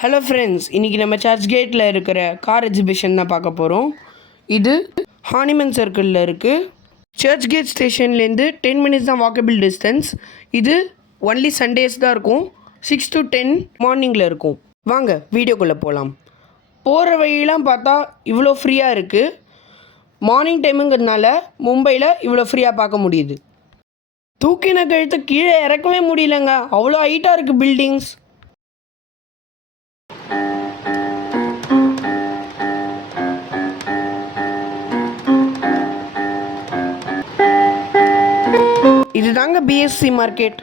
Hello friends, இன்றைக்கி நம்ம search கேட்டில் இருக்கிற கார் எக்ஸிபிஷன் தான் பார்க்க போகிறோம். இது ஹானிமன் சர்க்கிளில் இருக்குது. சர்ச் கேட் ஸ்டேஷன்லேருந்து 10 மினிட்ஸ் தான் வாக்கபிள் டிஸ்டன்ஸ். இது ஒன்லி சண்டேஸ் தான் இருக்கும். 6 to 10 மார்னிங்கில் இருக்கும். வாங்க வீடியோக்குள்ளே போகலாம். போகிற வழியெல்லாம் பார்த்தா இவ்வளோ ஃப்ரீயாக இருக்குது. மார்னிங் டைமுங்கிறதுனால மும்பையில் இவ்வளோ ஃப்ரீயாக பார்க்க முடியுது. தூக்கின கழுத்தை கீழே இறக்கவே முடியலங்க, அவ்வளோ ஹைட்டாக இருக்குது பில்டிங்ஸ். இது தாங்க பிஎஸ்சி மார்க்கெட்.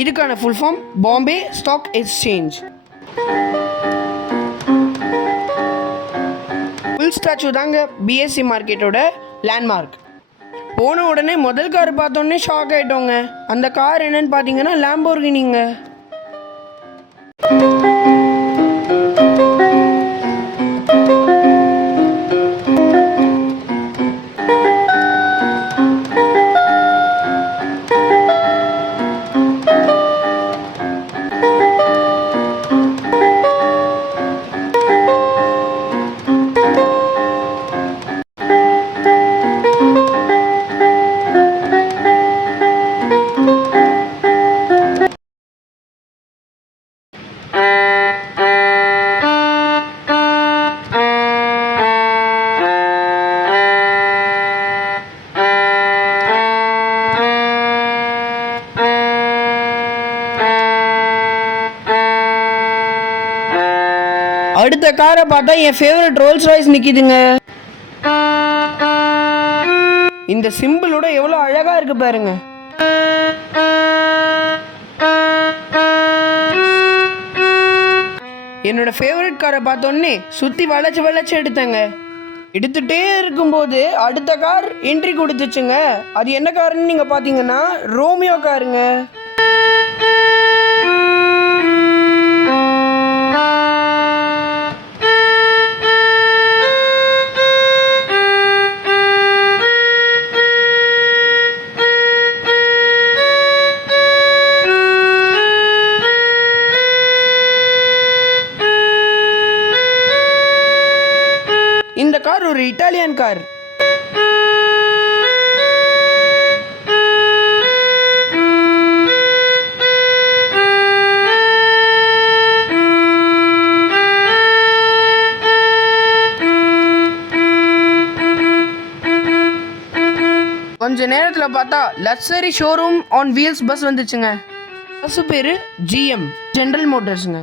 இதுக்கான full form Bombay stock exchange. Full statue தாங்க பிஎஸ்சி மார்க்கெட்டோட லேண்ட்மார்க். போன உடனே முதல் கார் பார்த்தோன்னே ஷாக் ஆகிட்டோங்க. அந்த கார் என்னன்னு பார்த்தீங்கன்னா லாம்போர்கினிங்க. அடுத்த காரை பார்த்தா என் ஃபேவரட் ரோல்ஸ் ராய்ஸ் நிற்கிதுங்க. இந்த சிம்பிளோட எவ்வளோ அழகாக இருக்கு பாருங்க. என்னோட ஃபேவரட் காரை பார்த்தோன்னே சுற்றி வளைச்சு எடுத்தேங்க. எடுத்துகிட்டே இருக்கும்போது அடுத்த கார் என்ட்ரி கொடுத்துச்சுங்க. அது என்ன காருன்னு நீங்கள் பார்த்தீங்கன்னா ரோமியோ காருங்க. இந்த கார் ஒரு இட்டாலியன் கார். கொஞ்ச நேரத்தில் பார்த்தா luxury showroom on wheels bus வந்துச்சுங்க. பஸ் பேரு GM ஜெனரல் மோட்டர்ஸுங்க.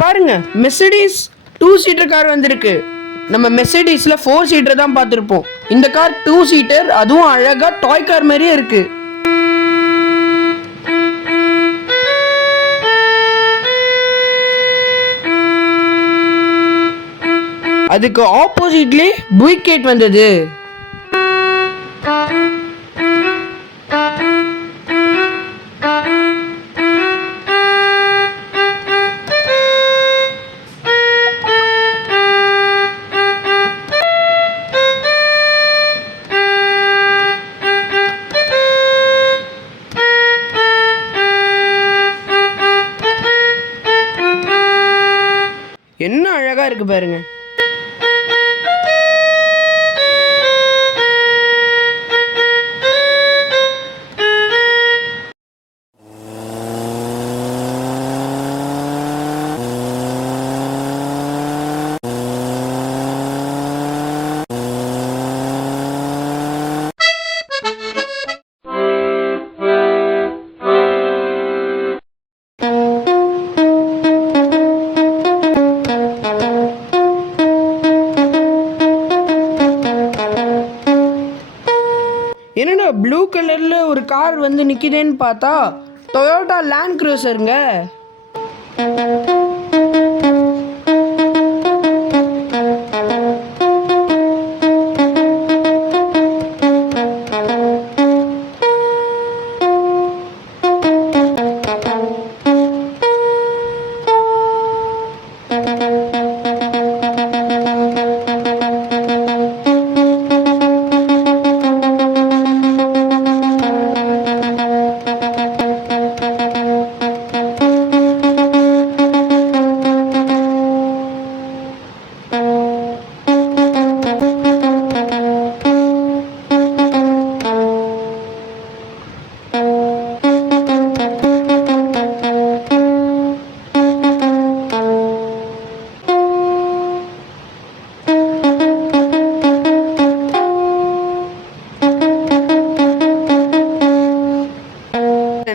பாருங்க, மெர்சிடிஸ் 2 சீட்டர் கார் வந்திருக்கு. நம்ம மெர்சிடிஸ்ல 4 சீட்டர் தான் பார்த்துருப்போம். இந்த கார் 2 சீட்டர், அதுவும் அழகா டாய் கார் மாதிரியே இருக்கு. அதுக்கு ஆப்போசிட்லே புய்கேட் வந்தது. என்ன அழகா இருக்கு பாருங்க. என்னடா ப்ளூ கலரில் ஒரு கார் வந்து நிற்கிதேன்னு பார்த்தா டொயோட்டா லேண்ட் க்ரூசருங்க.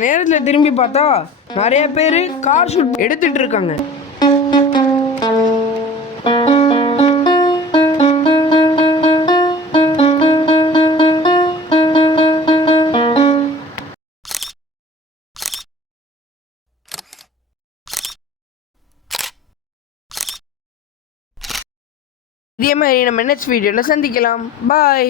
நேரத்தில் திரும்பி பார்த்தா நிறைய பேர் கார் ஷூட் எடுத்துட்டு இருக்காங்க. இதே மாதிரி நம்ம நெக்ஸ்ட் வீடியோவில் சந்திக்கலாம். பாய்.